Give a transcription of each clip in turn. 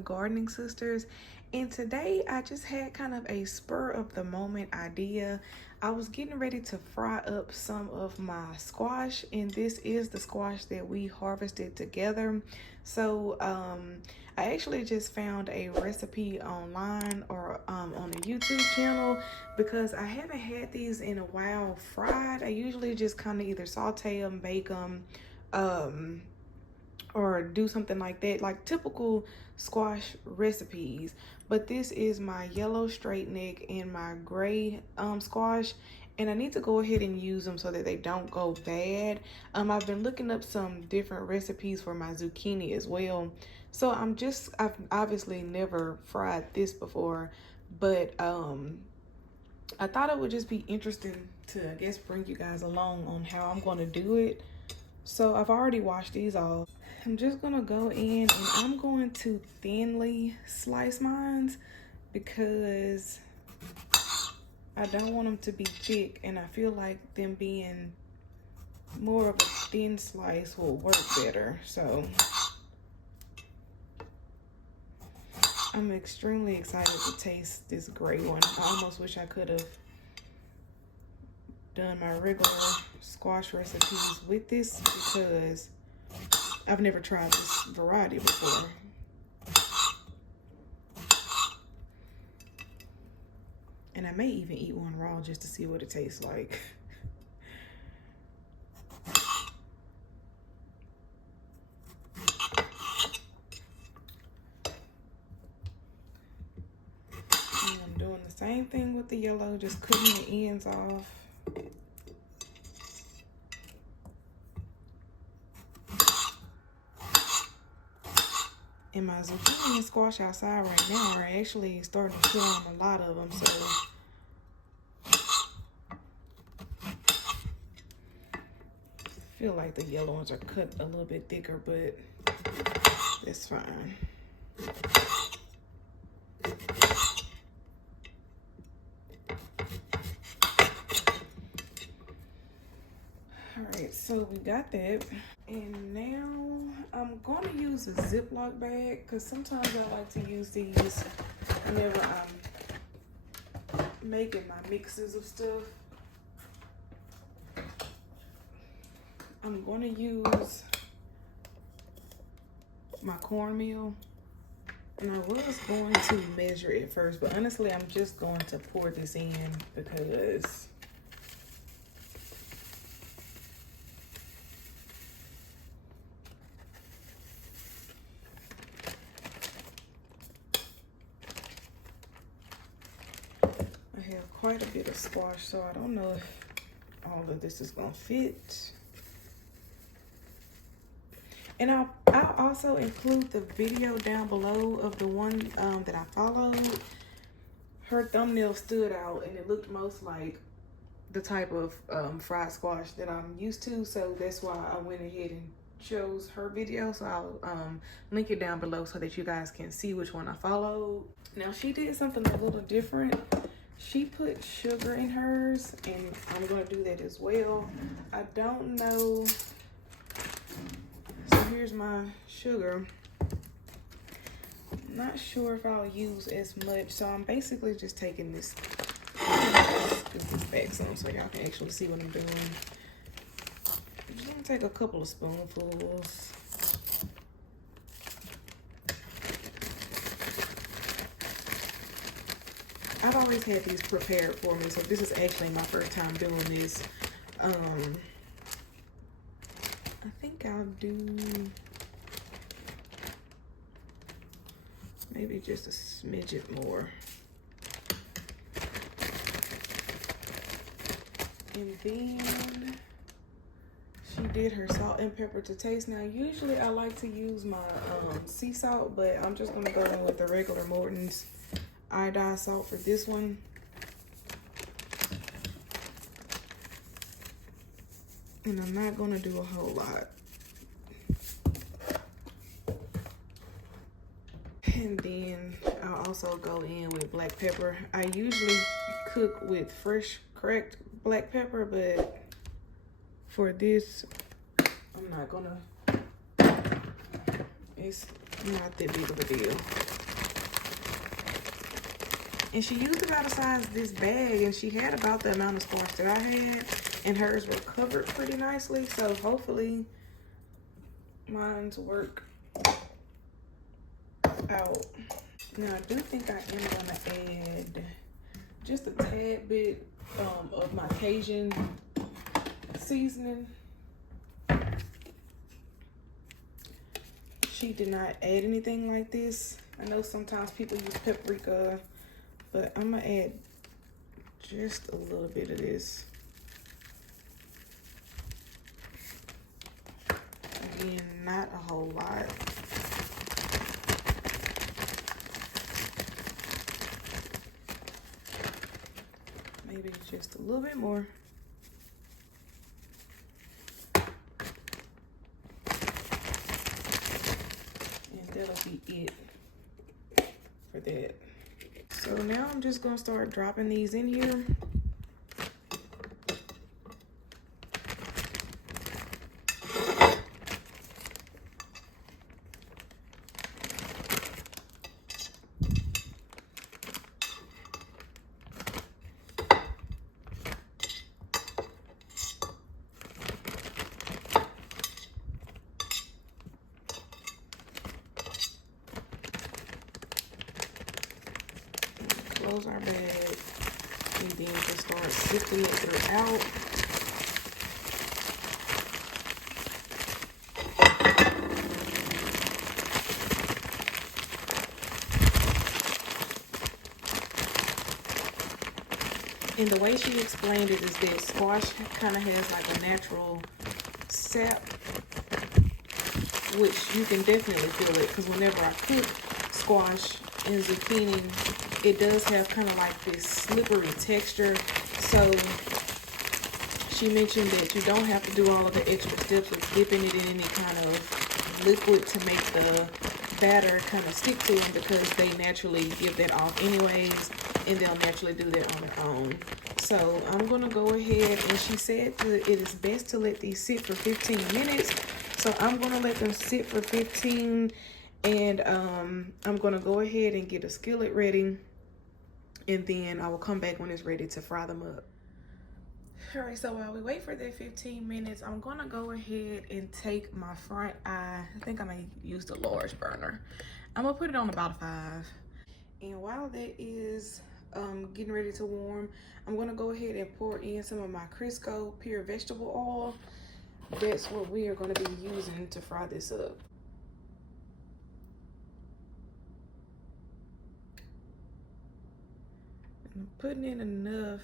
the Gardening Sisters, and today I just had kind of a spur of the moment idea. I was getting ready to fry up some of my squash, and this is the squash that we harvested together. So I actually just found a recipe online or on a YouTube channel because I haven't had these in a while fried. I usually just kind of either saute them, bake them, or do something like that, like typical squash recipes. But this is my yellow straight neck and my gray squash, and I need to go ahead and use them so that they don't go bad. I've been looking up some different recipes for my zucchini as well. So I've obviously never fried this before, but I thought it would just be interesting to, I guess, bring you guys along on how I'm going to do it. So I've already washed these off. I'm just gonna go in and I'm going to thinly slice mine because I don't want them to be thick, and I feel like them being more of a thin slice will work better. So I'm extremely excited to taste this gray one. I almost wish I could have done my regular squash recipes with this because I've never tried this variety before. And I may even eat one raw just to see what it tastes like. And I'm doing the same thing with the yellow, just cutting the ends off. And my zucchini and squash outside right now are actually starting to put on a lot of them, so I feel like the yellow ones are cut a little bit thicker, but that's fine. Alright, so we got that. And now I'm going to use a Ziploc bag because sometimes I like to use these whenever I'm making my mixes of stuff. I'm going to use my cornmeal, and I was going to measure it first, but honestly I'm just going to pour this in because I have quite a bit of squash, so I don't know if all of this is gonna fit. And I'll also include the video down below of the one that I followed. Her thumbnail stood out and it looked most like the type of fried squash that I'm used to, so that's why I went ahead and chose her video. So I'll link it down below so that you guys can see which one I followed. Now she did something a little different. She put sugar in hers, and I'm gonna do that as well. I don't know. So here's my sugar. I'm not sure if I'll use as much, so I'm basically just taking this, scoop this back some so y'all can actually see what I'm doing. I'm just gonna take a couple of spoonfuls. I've always had these prepared for me, so this is actually my first time doing this. I think I'll do maybe just a smidget more. And then she did her salt and pepper to taste. Now usually I like to use my sea salt, but I'm just gonna go in with the regular Morton's iodine salt for this one. And I'm not gonna do a whole lot. And then I'll also go in with black pepper. I usually cook with fresh cracked black pepper, but for this I'm not gonna. It's Not that big of a deal. And she used about the size of this bag, and she had about the amount of squash that I had, and hers were covered pretty nicely. So hopefully mine's work out. Now I do think I am gonna add just a tad bit of my Cajun seasoning. She did not add anything like this. I know sometimes people use paprika, but I'm gonna add just a little bit of this. Again, not a whole lot. Maybe just a little bit more. And that'll be it for that. So now I'm just gonna start dropping these in here. Close our bag and then just start sifting it throughout. And the way she explained it is that squash kind of has like a natural sap, which you can definitely feel it, because whenever I cook squash and zucchini, it does have kind of like this slippery texture. So she mentioned that you don't have to do all of the extra steps of dipping it in any kind of liquid to make the batter kind of stick to them, because they naturally give that off anyways, and they'll naturally do that on their own. So I'm gonna go ahead, and she said that it is best to let these sit for 15 minutes. So I'm gonna let them sit for 15, and I'm gonna go ahead and get a skillet ready, and then I will come back when it's ready to fry them up. All right, so while we wait for that 15 minutes, I'm gonna go ahead and take my front eye. I think I may use the large burner. I'm gonna put it on about a 5. And while that is getting ready to warm, I'm gonna go ahead and pour in some of my Crisco pure vegetable oil. That's what we are gonna be using to fry this up. I'm putting in enough.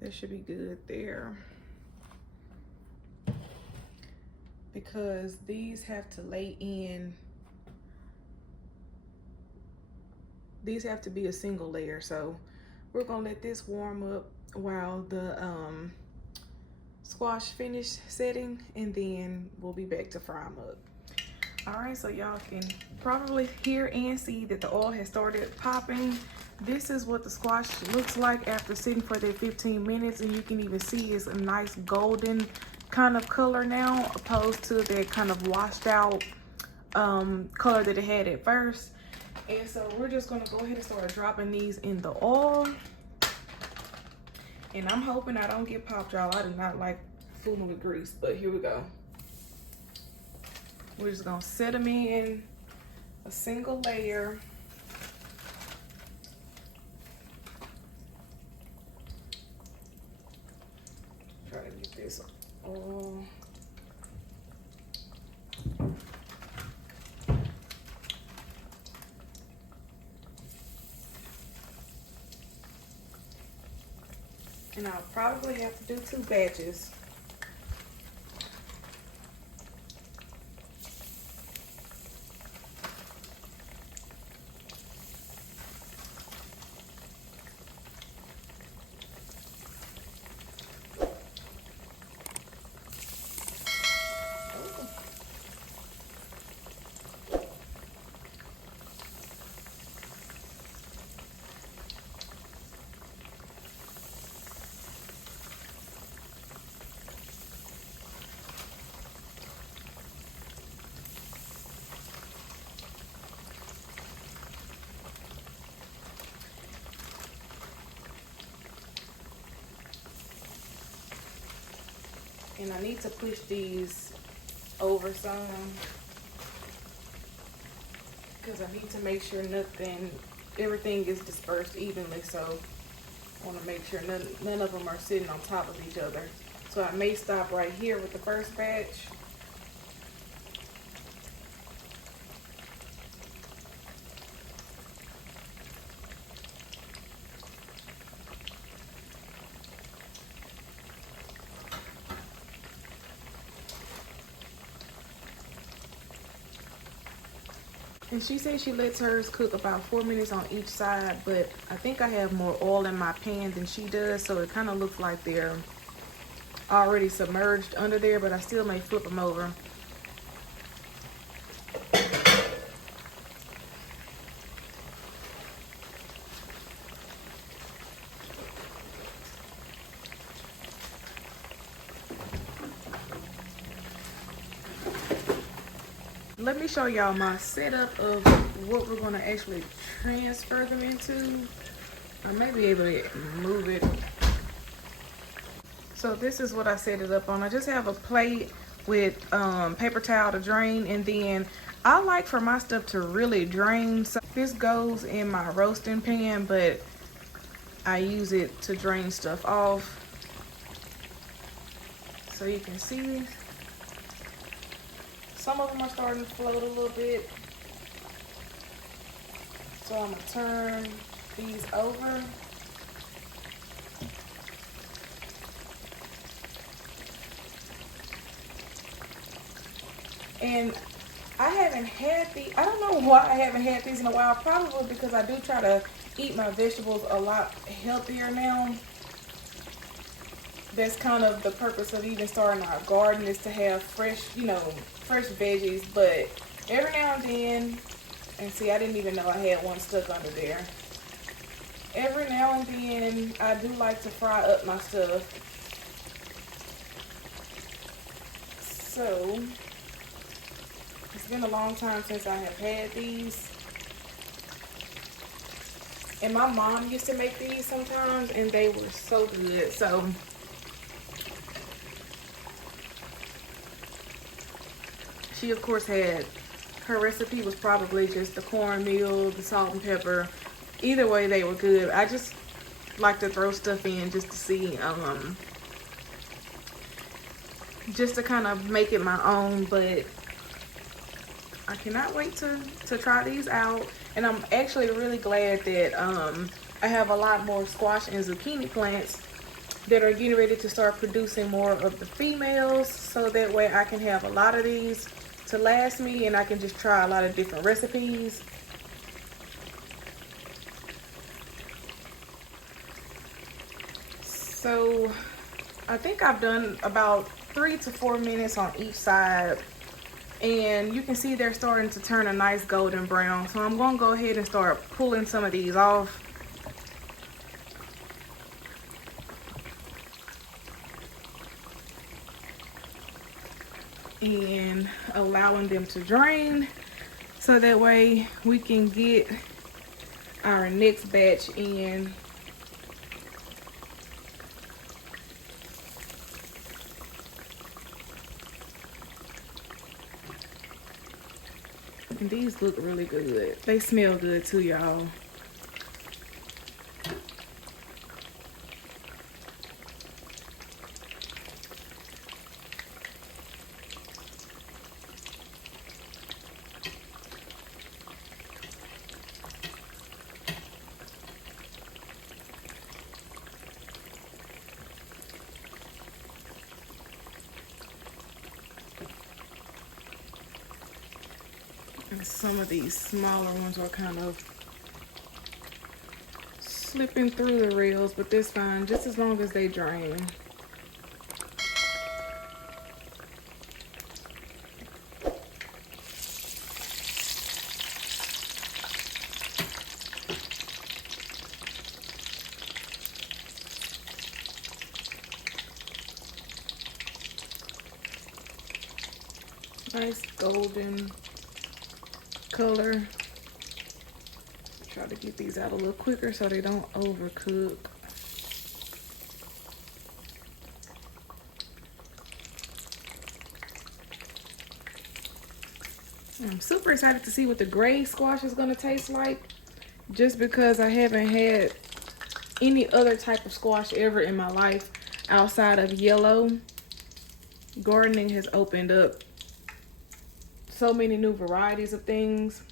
That should be good there. Because these have to lay in. These have to be a single layer. So we're gonna let this warm up while the squash finish setting, and then we'll be back to fry them up. All right, so y'all can probably hear and see that the oil has started popping. This is what the squash looks like after sitting for that 15 minutes, and you can even see it's a nice golden kind of color now, opposed to that kind of washed out color that it had at first. And so we're just gonna go ahead and start dropping these in the oil. And I'm hoping I don't get popped, y'all. I do not like fooling with grease, but here we go. We're just gonna set them in a single layer. Try to get this all. And I'll probably have to do 2 batches. And I need to push these over some because I need to make sure everything is dispersed evenly. So I want to make sure none of them are sitting on top of each other. So I may stop right here with the first batch. And she said she lets hers cook about 4 minutes on each side, but I think I have more oil in my pan than she does, so it kind of looks like they're already submerged under there, but I still may flip them over. Let me show y'all my setup of what we're going to actually transfer them into. I may be able to move it. So this is what I set it up on. I just have a plate with paper towel to drain, and then I like for my stuff to really drain. So this goes in my roasting pan, but I use it to drain stuff off. So you can see some of them are starting to float a little bit. So I'm gonna turn these over. And I haven't had these, I don't know why I haven't had these in a while. Probably because I do try to eat my vegetables a lot healthier now. That's kind of the purpose of even starting our garden, is to have fresh, fresh veggies. But every now and then, and see, I didn't even know I had one stuck under there. Every now and then, I do like to fry up my stuff. So, it's been a long time since I have had these. And my mom used to make these sometimes, and they were so good. So, she, of course, her recipe was probably just the cornmeal, the salt and pepper. Either way, they were good. I just like to throw stuff in just to see, just to kind of make it my own. But I cannot wait to try these out. And I'm actually really glad that I have a lot more squash and zucchini plants that are getting ready to start producing more of the females, so that way I can have a lot of these to last me, and I can just try a lot of different recipes. So I think I've done about 3 to 4 minutes on each side, and you can see they're starting to turn a nice golden brown. So I'm going to go ahead and start pulling some of these off. And allowing them to drain, so that way we can get our next batch in. And these look really good. They smell good too, y'all. And some of these smaller ones are kind of slipping through the reels, but that's fine, just as long as they drain. Nice golden color. Try to get these out a little quicker so they don't overcook. I'm super excited to see what the gray squash is gonna taste like, just because I haven't had any other type of squash ever in my life outside of yellow. Gardening has opened up so many new varieties of things,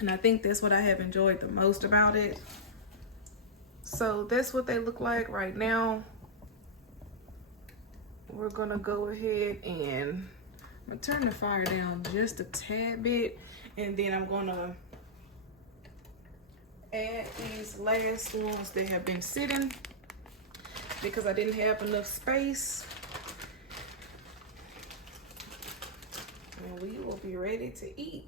and I think that's what I have enjoyed the most about it. So that's what they look like right now. We're gonna go ahead and I'm gonna turn the fire down just a tad bit, and then I'm gonna add these last ones that have been sitting because I didn't have enough space. And we will be ready to eat.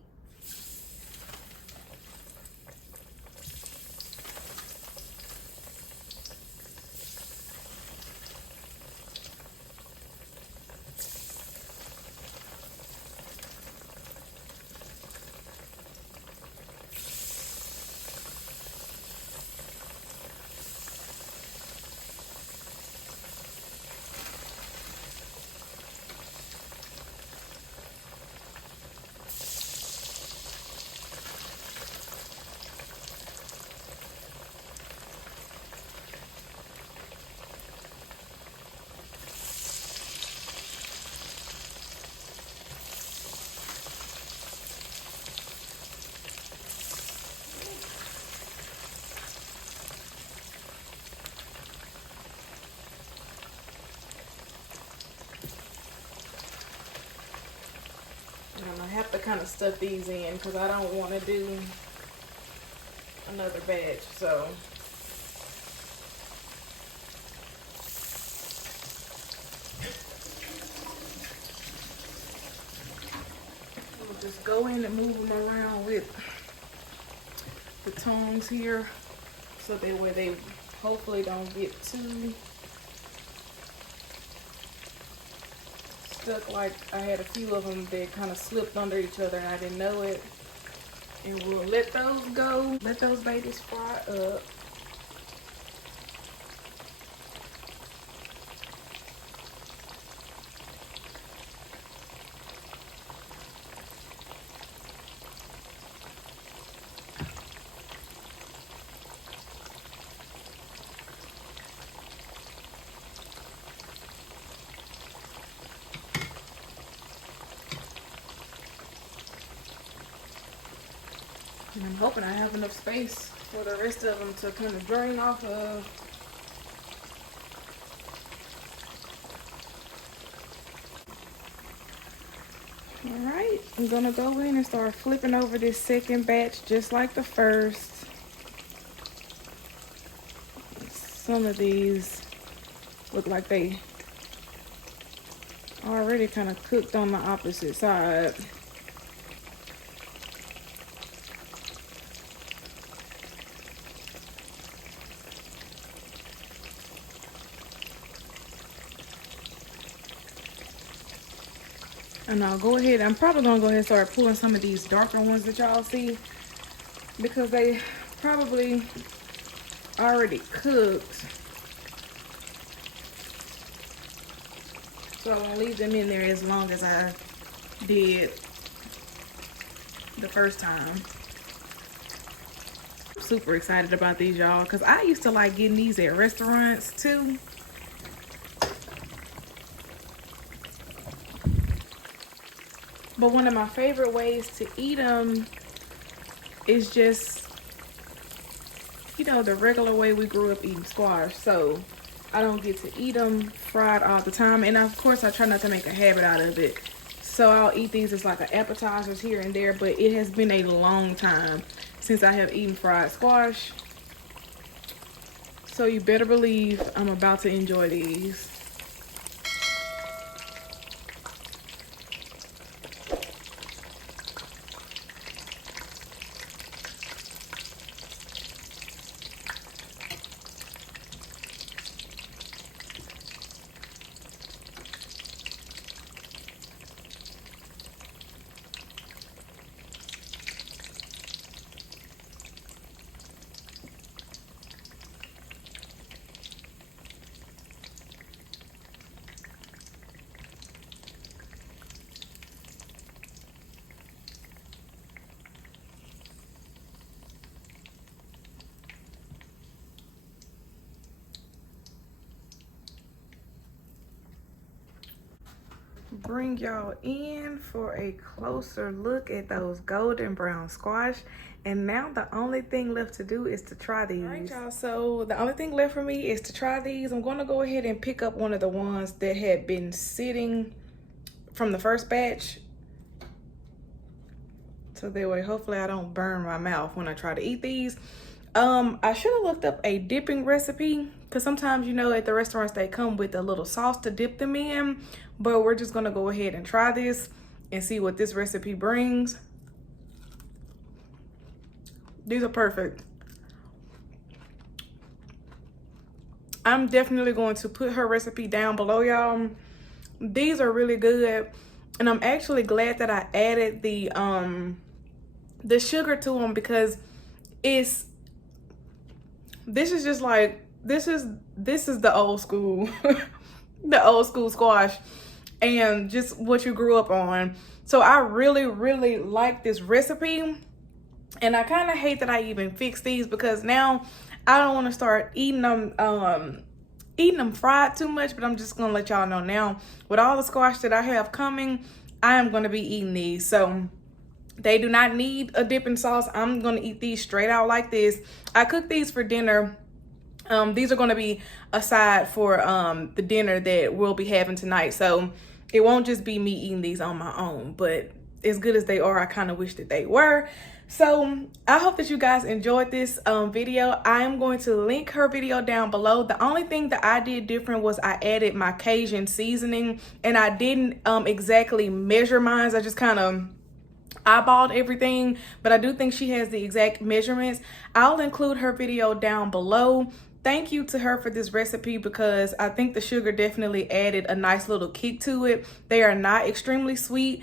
And I have to kind of stuff these in because I don't want to do another batch. So we'll just go in and move them around with the tongs here, so that way they hopefully don't get too stuck. Like I had a few of them that kind of slipped under each other and I didn't know it. And we'll let those go. Let those babies fry up. And I'm hoping I have enough space for the rest of them to kind of drain off of. All right, I'm gonna go in and start flipping over this second batch just like the first. Some of these look like they already kind of cooked on the opposite side. And I'll go ahead, I'm probably gonna go ahead and start pulling some of these darker ones that y'all see, because they probably already cooked. So I won't leave them in there as long as I did the first time. I'm super excited about these, y'all, because I used to like getting these at restaurants too. But one of my favorite ways to eat them is just, you know, the regular way we grew up eating squash. So I don't get to eat them fried all the time. And of course, I try not to make a habit out of it. So I'll eat these as like an appetizers here and there. But it has been a long time since I have eaten fried squash. So you better believe I'm about to enjoy these. bring y'all in for a closer look at those golden brown squash. And now the only thing left to do is to try these. All right, y'all, so the only thing left for me is to try these. I'm gonna go ahead and pick up one of the ones that had been sitting from the first batch. So that way, hopefully I don't burn my mouth when I try to eat these. I should have looked up a dipping recipe, because sometimes, you know, at the restaurants they come with a little sauce to dip them in, but we're just gonna go ahead and try this and see what this recipe brings. These are perfect. I'm definitely going to put her recipe down below, y'all. These are really good, and I'm actually glad that I added the sugar to them, because this is just like, this is the old school the old school squash and just what you grew up on. So I really like this recipe, and I kind of hate that I even fixed these, because now I don't want to start eating them fried too much. But I'm just gonna let y'all know now, with all the squash that I have coming, I am gonna be eating these. So they do not need a dipping sauce. I'm gonna eat these straight out like this. I cooked these for dinner. These are gonna be a side for the dinner that we'll be having tonight. So it won't just be me eating these on my own, but as good as they are, I kind of wish that they were. So I hope that you guys enjoyed this video. I am going to link her video down below. The only thing that I did different was I added my Cajun seasoning, and I didn't exactly measure mine. I just kind of eyeballed everything, but I do think she has the exact measurements. I'll include her video down below. Thank you to her for this recipe, because I think the sugar definitely added a nice little kick to it. They are not extremely sweet,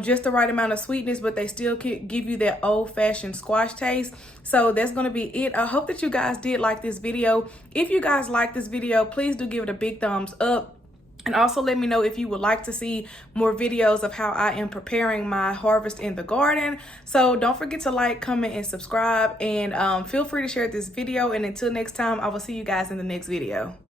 just the right amount of sweetness, but they still give you that old-fashioned squash taste. So that's going to be it. I hope that you guys did like this video. If you guys like this video, please do give it a big thumbs up. And also let me know if you would like to see more videos of how I am preparing my harvest in the garden. So don't forget to like, comment, and subscribe. And feel free to share this video. And until next time, I will see you guys in the next video.